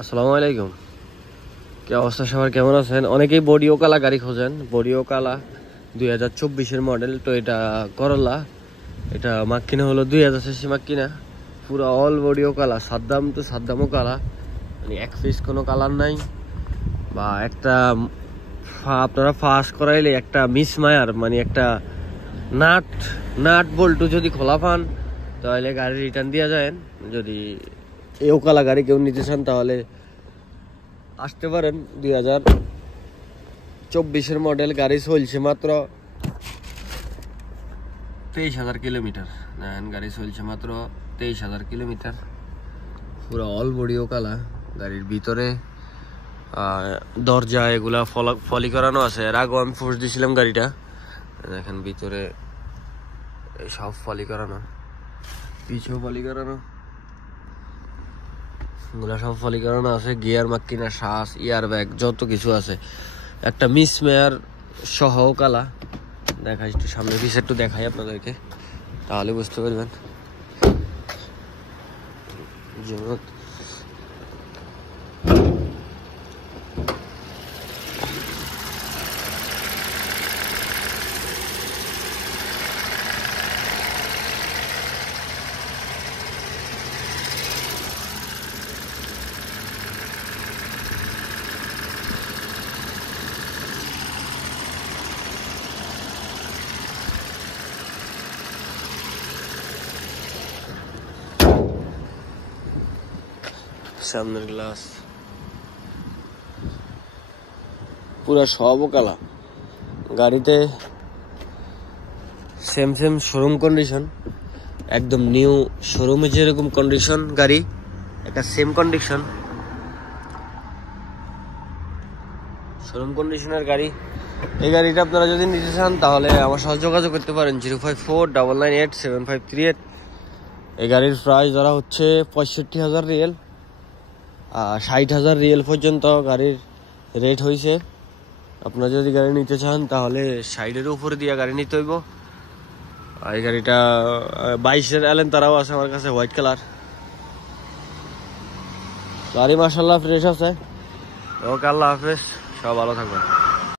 আসসালামু আলাইকুম। কি অবস্থা সবার, কেমন আছেন? অনেকেই বডিও কালা গাড়ি খোঁজেন। বডিও কালা 2024-এর মডেল, তো এটা করলা। এটা মাক্কিনা হলো 2000 সিসি মাক্কিনা, পুরো অল বডিও কালা। সাদ্দাম তো সাদ্দামও কালা, মানে এক পিস কোনো কালার নাই। বা একটা আপনারা ফাস্ট করাইলে একটা মিসমায়ার, মানে একটা নাট নাট বল্টু যদি খোলা পান তাহলে গাড়ি রিটার্ন দিয়ে যায়। যদি এও কালা গাড়ি কেউ নিতে চান তাহলে আসতে পারেন। 2024-এর মডেল, গাড়ি চলছে মাত্র 23,000 কিলোমিটার। দেখেন, গাড়ি চলছে মাত্র 23,000 কিলোমিটার। পুরো অল বডিও কালা। গাড়ির ভিতরে দরজা এগুলা ফলি করানো আছে। এর আগেও আমি ফোর্স দিয়েছিলাম গাড়িটা। দেখেন ভিতরে সব ফলি করানো, পিছেও ফলি করানো, এগুলা সব ফলি করানো আছে। গিয়ার মাক্কিনা, শ্বাস, ইয়ার ব্যাগ, যত কিছু আছে। একটা মিসমেয়ার সহ কালা। দেখাই একটু সামনে পিছে, একটু দেখাই আপনাদেরকে, তাহলে বুঝতে পারবেন। সামনের গ্লাস পুরা সব কালা। গাড়িতে সেম শোরুম কন্ডিশন, একদম নিউ শোরুমে যেরকম কন্ডিশন গাড়ি, একটা সেম কন্ডিশন শোরুম কন্ডিশনের গাড়ি। এই গাড়িটা আপনারা যদি নিতে চান তাহলে আমার সাথে যোগাযোগ করতে পারেন 0549987538। এই গাড়ির প্রাইস ধরা হচ্ছে 65,000 রিয়েল, 60,000 রিয়েল পর্যন্ত গাড়ির রেট হয়েছে। আপনারা যদি গাড়ি নিতে চান তাহলে 60-এর উপরে দিয়ে গাড়ি নিতে হইব। আর এই গাড়িটা 22-এর এলেন তারাও আছে আমার কাছে, হোয়াইট কালার গাড়ি। মাশাআল্লাহ ফ্রেশ আছে। ওকে, আল্লাহ হাফেজ, সব ভালো থাকবেন।